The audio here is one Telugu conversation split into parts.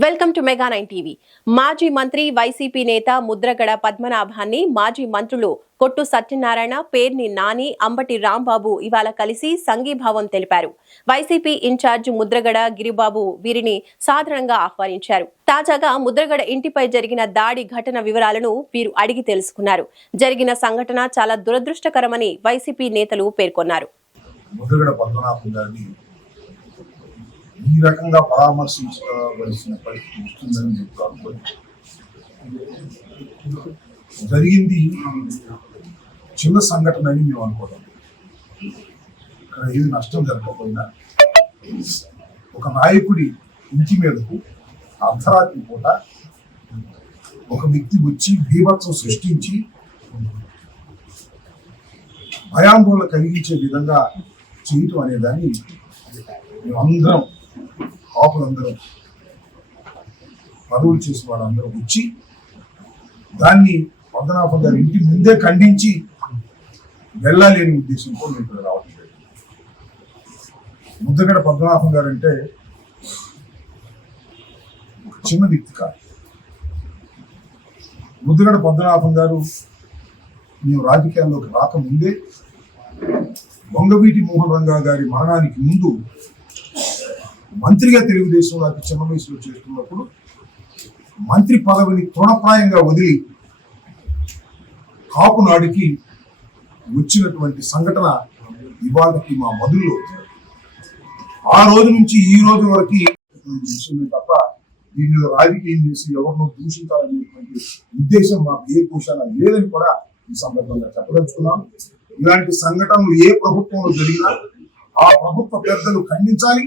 Welcome to mega 9 TV. మాజీ మంత్రి వైసీపీ నేత ముద్రగడ పద్మనాభాన్ని మాజీ మంత్రులు కొట్టు సత్యనారాయణ, పేర్ని నాని, అంబటి రాంబాబు ఇవాళ కలిసి సంఘీభావం తెలిపారు. వైసీపీ ఇన్ఛార్జ్ ముద్రగడ గిరిబాబు వీరిని సాధారణంగా ఆహ్వానించారు. తాజాగా ముద్రగడ ఇంటిపై జరిగిన దాడి ఘటన వివరాలను వీరు అడిగి తెలుసుకున్నారు. జరిగిన సంఘటన చాలా దురదృష్టకరమని వైసీపీ నేతలు పేర్కొన్నారు. ఈ రకంగా పరామర్శించవలసిన పరిస్థితి వస్తుందని చెప్తాను. జరిగింది చిన్న సంఘటన అని మేము అనుకోవడం. ఇక్కడ ఏది నష్టం జరగకపోయినా ఒక నాయకుడి ఇంటి మీదకు అర్ధరాత్రి పూట ఒక వ్యక్తి వచ్చి బీభత్సం సృష్టించి భయాందోళన కలిగించే విధంగా చేయటం అనేదాన్ని మేమందరం కాపులందరం పదవులు చేసిన వాళ్ళందరూ వచ్చి దాన్ని పద్మనాభం గారి ఇంటి ముందే ఖండించి వెళ్ళాలేని ఉద్దేశంతో మేము ఇక్కడ రావడం లేదు. ముద్రగడ పద్మనాభం గారు అంటే చిన్న వ్యక్తి కాదు. ముద్రగడ పద్మనాభం గారు మేము రాజకీయాల్లోకి రాకముందే వంగవీటి మోహన్ రంగా గారి మరణానికి ముందు మంత్రిగా తెలుగుదేశంలో అతి చిన్న వయసులో చేస్తున్నప్పుడు మంత్రి పదవిని తృణప్రాయంగా వదిలి కాపునాడికి వచ్చినటువంటి సంఘటన ఇవాళకి మా మధుల్లో ఆ రోజు నుంచి ఈ రోజు వరకు విషయమే తప్ప దీని మీద రాజకీయం చేసి ఎవరినో దూషించాలనేటువంటి ఉద్దేశం మాకు ఏ కోశాన లేదని కూడా ఈ సందర్భంగా చెప్పదలుచుకున్నాం. ఇలాంటి సంఘటనలు ఏ ప్రభుత్వంలో జరిగినా ఆ ప్రభుత్వ పెద్దలు ఖండించాలి,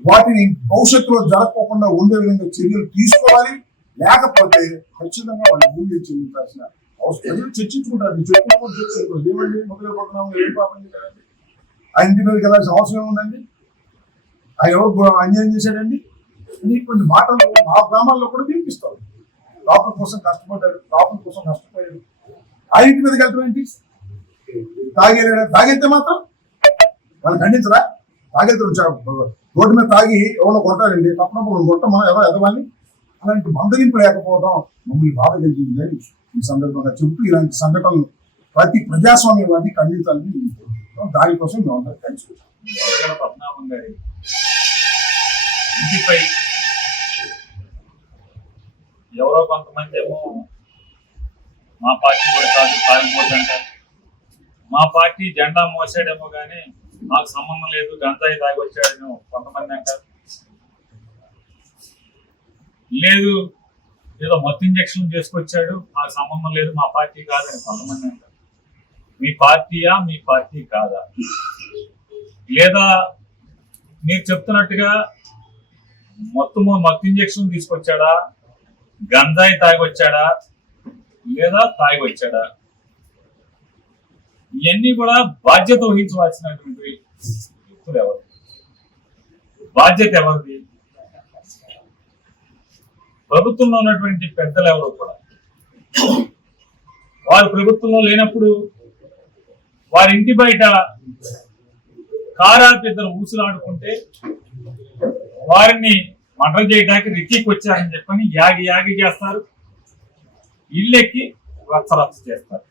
వాటిని భవిష్యత్తులో జరగకుండా ఉండే విధంగా చర్యలు తీసుకోవాలి. లేకపోతే ఖచ్చితంగా వాళ్ళ మూల్యం చెల్లించాల్సిన అవసరం. చర్చించుకుంటారు, చెప్పుకోవాలి. ఏమండి మొదలైపోతున్నాము, ఏం పాపం చేశారండి, ఆయన ఇంటి మీదకి వెళ్ళాల్సిన అవసరం ఏముందండి, ఆయన ఎవరు అన్యాయం చేశాడండి అనేటువంటి మాటలు మా గ్రామాల్లో కూడా వినిపిస్తారు. కాపుల కోసం కష్టపడ్డాడు, కాపుల కోసం కష్టపోయాడు, ఆయన ఇంటి మీదకి వెళ్ళటం ఏంటి? తాగెళ్తే మాత్రం వాళ్ళు ఖండించరా? తాగెళ్తే రోడ్డు మీద తాగి ఎవరో కొడతాడండి, తప్పనప్పుడు కొట్టమా ఎవరో ఎదవాలని. అలాంటి మందలింపు లేకపోవడం మమ్మల్ని బాధ కలిగింది అని ఈ సందర్భంగా చెబుతూ ఇలాంటి సంఘటనలు ప్రతి ప్రజాస్వామ్యవాది ఖండించాలని దానికోసం మేము అందరూ కలిసి పద్మనాభం గారి ఇంటిపై ఎవరో కొంతమంది ఏమో మా పార్టీ కూడా కాదు తాగిపోతుంటారు, మా పార్టీ జెండా మోసాడేమో కానీ మాకు సంబంధం లేదు, గంజాయి తాగి వచ్చాడేమో కొంతమంది అంటారు. లేదు ఏదో మత్తు ఇంజక్షన్ చేసుకొచ్చాడు, మాకు సంబంధం లేదు, మా పార్టీ కాదని కొంతమంది అంటారు. మీ పార్టీయా, మీ పార్టీ కాదా? లేదా మీరు చెప్తున్నట్టుగా మత్తు ఇంజక్షన్ తీసుకొచ్చాడా, గంజాయి తాగి వచ్చాడా, లేదా తాగి వచ్చాడా? ఇవన్నీ కూడా బాధ్యత వహించవలసినటువంటి వ్యక్తులు ఎవరు? బాధ్యత ఎవరిది? ప్రభుత్వంలో ఉన్నటువంటి పెద్దలు ఎవరు కూడా వారు ప్రభుత్వంలో లేనప్పుడు వారి ఇంటి బయట కారాపు ఇద్దరు ఊసులాడుకుంటే వారిని మర్డర్ చేయడానికి రిక్కీకి వచ్చారని చెప్పని యాగి చేస్తారు, ఇల్లెక్కి రచ్చ చేస్తారు.